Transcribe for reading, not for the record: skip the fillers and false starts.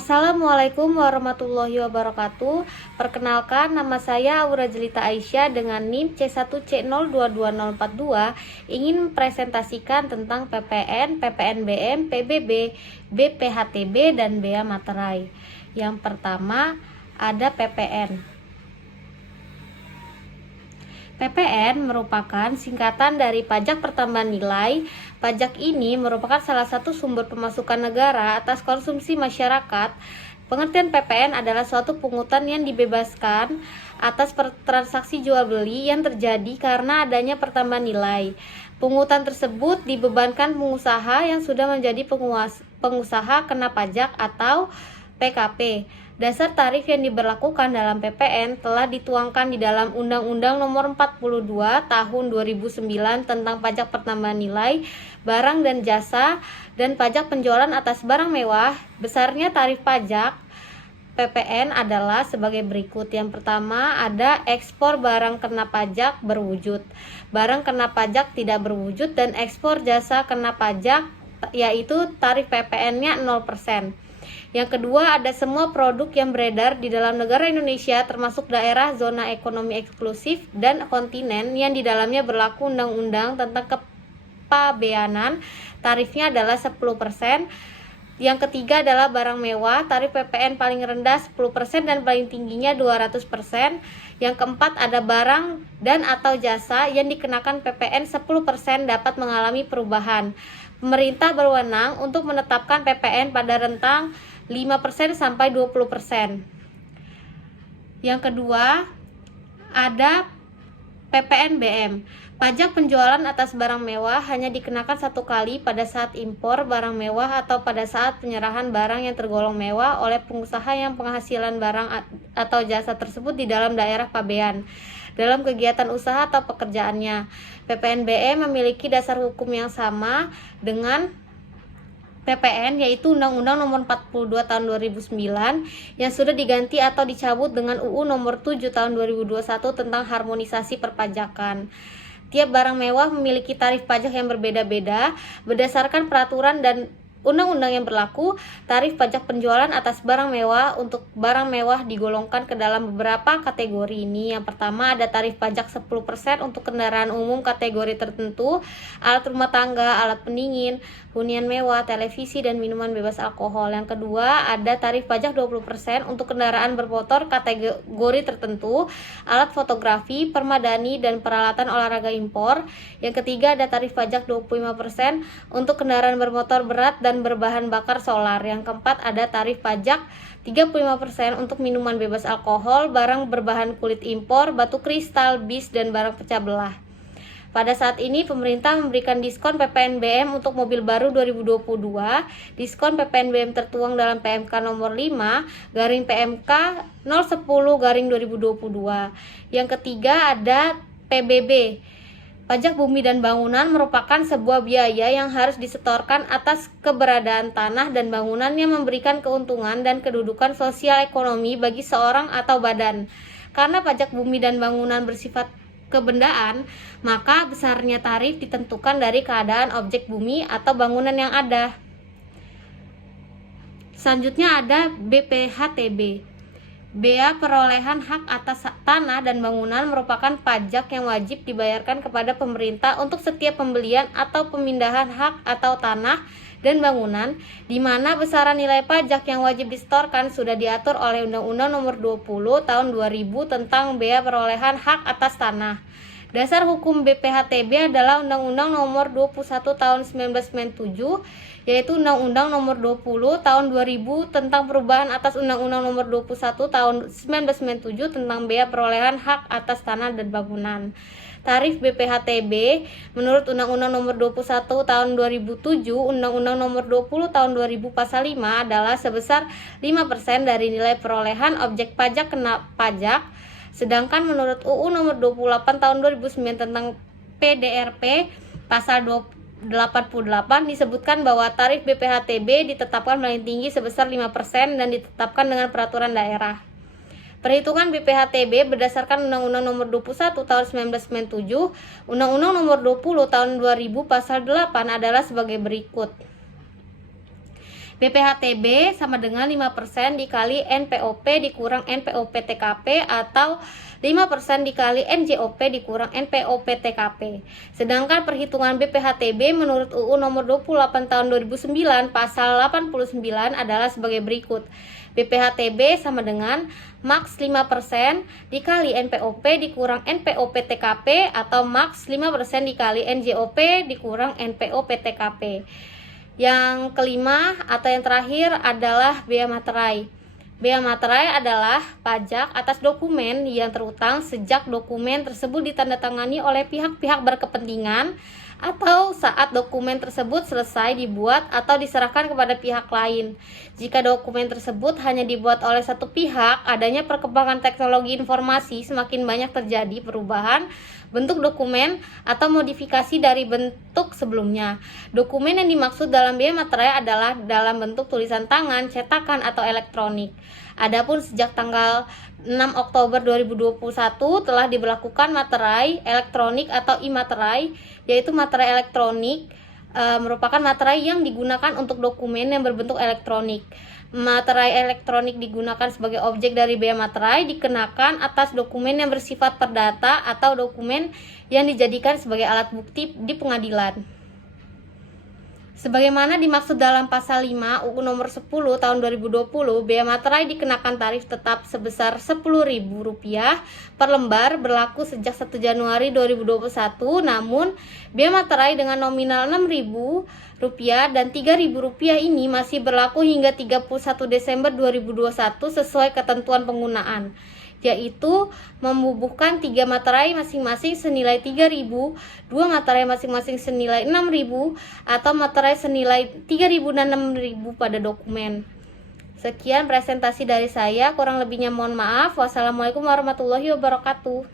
Assalamualaikum warahmatullahi wabarakatuh. Perkenalkan, nama saya Aura Jelita Aisyah dengan NIM C1C022042 ingin mempresentasikan tentang PPN, PPNBM, PBB, BPHTB, dan Bea Materai. Yang pertama ada PPN. PPN merupakan singkatan dari pajak pertambahan nilai. Pajak ini merupakan salah satu sumber pemasukan negara atas konsumsi masyarakat. Pengertian PPN adalah suatu pungutan yang dibebaskan atas transaksi jual beli yang terjadi karena adanya pertambahan nilai. Pungutan tersebut dibebankan pengusaha yang sudah menjadi pengusaha kena pajak atau PKP. Dasar tarif yang diberlakukan dalam PPN telah dituangkan di dalam Undang-Undang Nomor 42 Tahun 2009 tentang pajak pertambahan nilai barang dan jasa dan pajak penjualan atas barang mewah. Besarnya tarif pajak PPN adalah sebagai berikut. Yang pertama ada ekspor barang kena pajak berwujud, barang kena pajak tidak berwujud, dan ekspor jasa kena pajak, yaitu tarif PPN-nya 0%. Yang kedua ada semua produk yang beredar di dalam negara Indonesia termasuk daerah zona ekonomi eksklusif dan kontinen yang di dalamnya berlaku undang-undang tentang kepabeanan, tarifnya adalah 10%. Yang ketiga adalah barang mewah, tarif PPN paling rendah 10% dan paling tingginya 200%. Yang keempat ada barang dan atau jasa yang dikenakan PPN 10% dapat mengalami perubahan. Pemerintah berwenang untuk menetapkan PPN pada rentang 5% sampai 20%. Yang kedua ada PPNBM. Pajak penjualan atas barang mewah hanya dikenakan satu kali pada saat impor barang mewah atau pada saat penyerahan barang yang tergolong mewah oleh pengusaha yang penghasilan barang atau jasa tersebut di dalam daerah pabean dalam kegiatan usaha atau pekerjaannya. PPNBM memiliki dasar hukum yang sama dengan PPN, yaitu Undang-Undang Nomor 42 Tahun 2009 yang sudah diganti atau dicabut dengan UU Nomor 7 Tahun 2021 tentang harmonisasi perpajakan. Tiap barang mewah memiliki tarif pajak yang berbeda-beda berdasarkan peraturan dan undang-undang yang berlaku. Tarif pajak penjualan atas barang mewah untuk barang mewah digolongkan ke dalam beberapa kategori ini. Yang pertama ada tarif pajak 10% untuk kendaraan umum kategori tertentu, alat rumah tangga, alat pendingin, hunian mewah, televisi, dan minuman bebas alkohol. Yang kedua ada tarif pajak 20% untuk kendaraan bermotor kategori tertentu, alat fotografi, permadani, dan peralatan olahraga impor. Yang ketiga ada tarif pajak 25% untuk kendaraan bermotor berat dan berbahan bakar solar. Yang keempat ada tarif pajak 35% untuk minuman bebas alkohol, barang berbahan kulit impor, batu kristal, bis, dan barang pecah belah. Pada saat ini pemerintah memberikan diskon PPNBM untuk mobil baru 2022. Diskon PPNBM tertuang dalam PMK nomor 5/PMK 010/2022. Yang ketiga ada PBB. Pajak bumi dan bangunan merupakan sebuah biaya yang harus disetorkan atas keberadaan tanah dan bangunan yang memberikan keuntungan dan kedudukan sosial ekonomi bagi seorang atau badan. Karena pajak bumi dan bangunan bersifat kebendaan, maka besarnya tarif ditentukan dari keadaan objek bumi atau bangunan yang ada. Selanjutnya ada BPHTB. Bea perolehan hak atas tanah dan bangunan merupakan pajak yang wajib dibayarkan kepada pemerintah untuk setiap pembelian atau pemindahan hak atau tanah dan bangunan, di mana besaran nilai pajak yang wajib disetorkan sudah diatur oleh Undang-Undang Nomor 20 Tahun 2000 tentang bea perolehan hak atas tanah. Dasar hukum BPHTB adalah Undang-Undang Nomor 21 Tahun 1997, yaitu Undang-Undang Nomor 20 Tahun 2000 tentang perubahan atas Undang-Undang Nomor 21 Tahun 1997 tentang bea perolehan hak atas tanah dan bangunan. Tarif BPHTB menurut Undang-Undang Nomor 21 Tahun 2007, Undang-Undang Nomor 20 Tahun 2000 Pasal 5 adalah sebesar 5% dari nilai perolehan objek pajak kena pajak. Sedangkan menurut UU Nomor 28 Tahun 2009 tentang PDRP Pasal 88 disebutkan bahwa tarif BPHTB ditetapkan paling tinggi sebesar 5% dan ditetapkan dengan peraturan daerah. Perhitungan BPHTB berdasarkan Undang-Undang Nomor 21 Tahun 1997, Undang-Undang Nomor 20 Tahun 2000 Pasal 8 adalah sebagai berikut. BPHTB sama dengan 5% dikali NPOP dikurang NPOP TKP atau 5% dikali NJOP dikurang NPOP TKP. Sedangkan perhitungan BPHTB menurut UU nomor 28 tahun 2009 pasal 89 adalah sebagai berikut. BPHTB sama dengan maks 5% dikali NPOP dikurang NPOP TKP atau maks 5% dikali NJOP dikurang NPOP TKP. Yang kelima atau yang terakhir adalah bea materai. Bea materai adalah pajak atas dokumen yang terutang sejak dokumen tersebut ditandatangani oleh pihak-pihak berkepentingan atau saat dokumen tersebut selesai dibuat atau diserahkan kepada pihak lain. Jika dokumen tersebut hanya dibuat oleh satu pihak, adanya perkembangan teknologi informasi semakin banyak terjadi perubahan bentuk dokumen atau modifikasi dari bentuk sebelumnya. Dokumen yang dimaksud dalam bea materai adalah dalam bentuk tulisan tangan, cetakan, atau elektronik. Adapun sejak tanggal 6 Oktober 2021 telah diberlakukan materai elektronik atau e-materai, yaitu materai elektronik merupakan materai yang digunakan untuk dokumen yang berbentuk elektronik. Materai elektronik digunakan sebagai objek dari bea materai dikenakan atas dokumen yang bersifat perdata atau dokumen yang dijadikan sebagai alat bukti di pengadilan. Sebagaimana dimaksud dalam pasal 5 UU nomor 10 tahun 2020, bea materai dikenakan tarif tetap sebesar Rp10.000 per lembar berlaku sejak 1 Januari 2021. Namun, bea materai dengan nominal Rp6.000 dan Rp3.000 ini masih berlaku hingga 31 Desember 2021 sesuai ketentuan penggunaan, yaitu membubuhkan 3 materai masing-masing senilai Rp3.000, 2 materai masing-masing senilai Rp6.000, atau materai senilai Rp3.000 dan Rp6.000 pada dokumen. Sekian presentasi dari saya, kurang lebihnya mohon maaf. Wassalamualaikum warahmatullahi wabarakatuh.